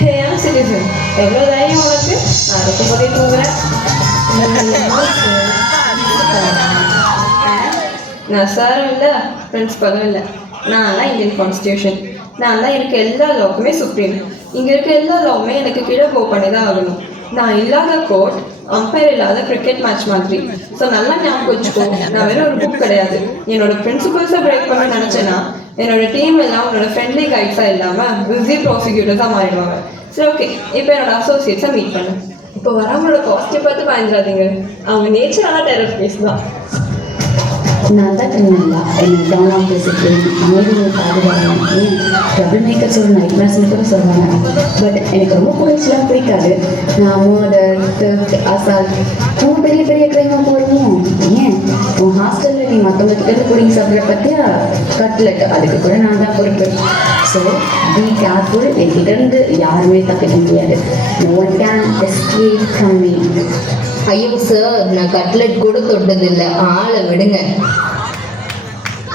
ஹே young citizen, எவ்வளோ தைரியம் உனக்கு? நான் இருக்கும்போதே தூங்குறேன். நான் சாரும் இல்லை, பிரின்ஸ்பலும் இல்லை. நான் தான் இந்தியன் கான்ஸ்டியூஷன். நான் தான் இருக்க எல்லா லாவுக்குமே சுப்ரீம். இங்கே இருக்க எல்லா லாவுமே எனக்கு கீழே போ பண்ணி தான் ஆகணும். நான் இல்லாத கோர்ட் அம்பையர் இல்லாத கிரிக்கெட் மேட்ச் மாதிரி. ஸோ நல்லா ஞாபகம் வச்சுக்கோ, நான் வெறும் ஒரு புக் கிடையாது. என்னோட பிரின்சிபல்ஸை பிரேக் பண்ண நினச்சேன்னா என்னோட டீம் எல்லாம் உன்னோட ஃப்ரெண்ட்லி கைட்ஸாக இல்லாமல் பிஸி ப்ராசிக்யூட்டர்ஸாக மாறிடுவாங்க. சரி, ஓகே, இப்போ என்னோட அசோசியேட்ஸை மீட் பண்ணு. இப்போ வரவங்களோட காஸ்டியூம் பார்த்து பயந்துடாதீங்க, அவங்க நேச்சரான டெரர் ஃபேஸ் தான். நான் தான் சொன்னேன்ல, என்னை டவுன் ஆஃபீஸுக்கு அமைதியை பாதுகாப்பு டபுள் மேக்கர்ஸ் ஒரு நைட் மேட்ச்னு கூட சொல்லுவாங்க. பட் எனக்கு ரொம்ப போலீஸ்லாம் பிடிக்காது. நான் மர்டர், தெஃப்ட், அசால்ட் ரொம்ப பெரிய பெரிய க்ரைமாக போடுவோம். ஏன் உன் ஹாஸ்டலில் நீ மற்றவங்க கிட்ட பிடிங்கி சாப்பிட்ற பற்றியா கட்லெட், அதுக்கு கூட நான் தான் பொறுப்பு. So be careful. என்கிட்ட இருந்து யாருமே தப்பிக்க முடியாது. No one can escape from me. ஐயோ சார், நான் கட்லெட் கூட தொட்டதில்லை, ஆளை விடுங்க.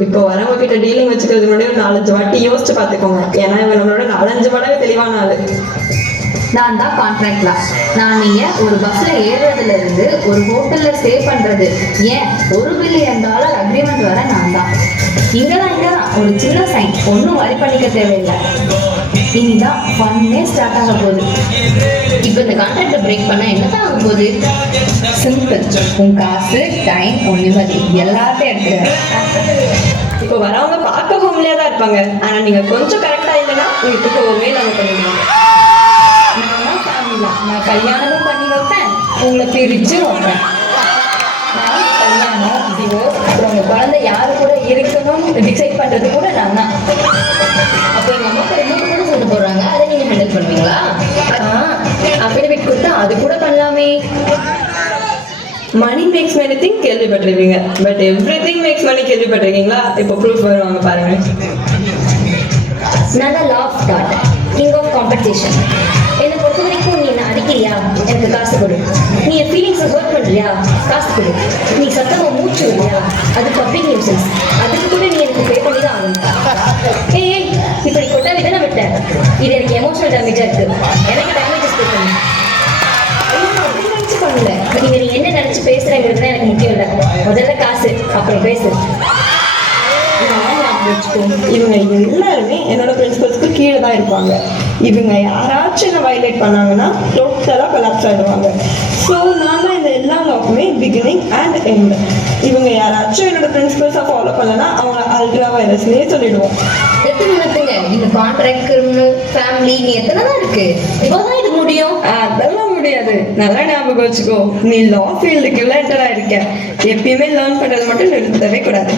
இப்போ வரவங்க கிட்ட டீலிங் வச்சுக்கிறது முன்னாடி ஒரு 4-5 வாட்டி யோசிச்சு பார்த்துக்கோங்க. ஏன்னா இவங்க நம்மளோட 4-5 மடங்கு தெளிவான ஆளு. நான் தான் கான்ட்ராக்ட் லாஸ். நான் நீங்கள் ஒரு பஸ்ஸில் ஏறுறதுலேருந்து ஒரு ஹோட்டலில் ஸ்டே பண்ணுறது, ஏன் $1 பில்லியன் அக்ரிமெண்ட் வர நான் தான். இங்கே தான் ஒரு சின்ன சைன், ஒன்றும் வரி பண்ணிக்க தேவையில்லை. இனிதான் ஃபன்னே ஸ்டார்ட் ஆக போகுது. இப்போ இந்த கான்ட்ராக்டை பிரேக் பண்ணால் என்ன தான் ஆக போகுது? சிம்பிள், உன் காசு, டைம், உன் நிம்மதி எல்லாத்தையும் எடுத்துக்கிறேன். இப்போ வரவங்க பார்க்க ஹோம்லியாக தான் இருப்பாங்க. ஆனால் நீங்கள் கொஞ்சம் கரெக்டாக இல்லைன்னா உங்களுக்கு ஹோமே நம்ம பண்ணிடுவாங்க. நான் ஃபேமிலியில் நான் கல்யாணமும் பண்ணி வைப்பேன், உங்களை பிரித்து வைப்பேன். நான் கல்யாணம், டிவோர்ஸ், அப்புறம் உங்கள் குழந்தை யாரு கூட இருக்கணும்னு டிசைட் பண்ணுறது கூட நான் தான். அப்போ எங்கள் அம்மா ரிமோட் கூட கொண்டு போடுறாங்க, அதை நீங்கள் ஹேண்டில் பண்ணுவீங்களா? அஃபிடவிட் கொடுத்தா அது கூட பண்ணலாமே. மணி மேக்ஸ் எனிதிங் கேள்விப்பட்டிருக்கீங்க, பட் எவ்ரிதிங் மேக்ஸ் மணி கேள்விப்பட்டிருக்கீங்களா? இப்போ ப்ரூஃப் வருவாங்க பாருங்க. நான் தான் law of thought, king of competition. என்னை பொறுத்த வரைக்கும் நீ என்ன அடிக்கிறியா, எனக்கு காசு கொடு. நீ என் ஃபீலிங்ஸை ஹர்ட் பண்ணுறியா, காசு கொடு. நீ சத்தமாக மூச்சு இல்லையா, அது பப்ளிக் நியூசன்ஸ், அதுக்கு கூட நீ எனக்கு பே பண்ணி தான் ஆகணும். ஏய், இப்படி கொட்டாவி தானே விட்டேன். இது எனக்கு எமோஷனல் டேமேஜாக இருக்குது, எனக்கு டேமேஜஸ் பே பண்ணு. அப்படி நினச்சி பண்ணல, நீ என்ன நினச்சி பேசுகிறேங்கிறது தான் எனக்கு முக்கியம் இல்லை. முதல்ல காசு, அப்புறம் பேசு. இவங்க எல்லாருமே என்னோட பிரின்சிபல்ஸ்க்கு கீழே தான் இருப்பாங்க. இவங்க யாராச்சும் என்ன வயலேட் பண்ணாங்கன்னா டோட்டலாக கொலாப்ஸ் ஆகிடுவாங்க. ஸோ நான் தான் இந்த எல்லா லாக்குமே பிகினிங் அண்ட் எண்ட். இவங்க யாராச்சும் என்னோட பிரின்சிபல்ஸை ஃபாலோ பண்ணலன்னா அவங்க அல்ட்ரா வைரஸ்லேயே சொல்லிடுவோம். எத்தனை இந்த கான்ட்ராக்ட், கிரிமினல், ஃபேமிலி, நீ எத்தனை தான் இருக்கு? இப்போதான் இது முடியும். அதெல்லாம் முடியாது. நல்லா ஞாபகம் வச்சுக்கோ, நீ லா ஃபீல்டுக்கு எல்லாம் என்டர் ஆயிருக்க. எப்பயுமே லேர்ன் பண்ணுறது மட்டும் நிறுத்தவே கூடாது.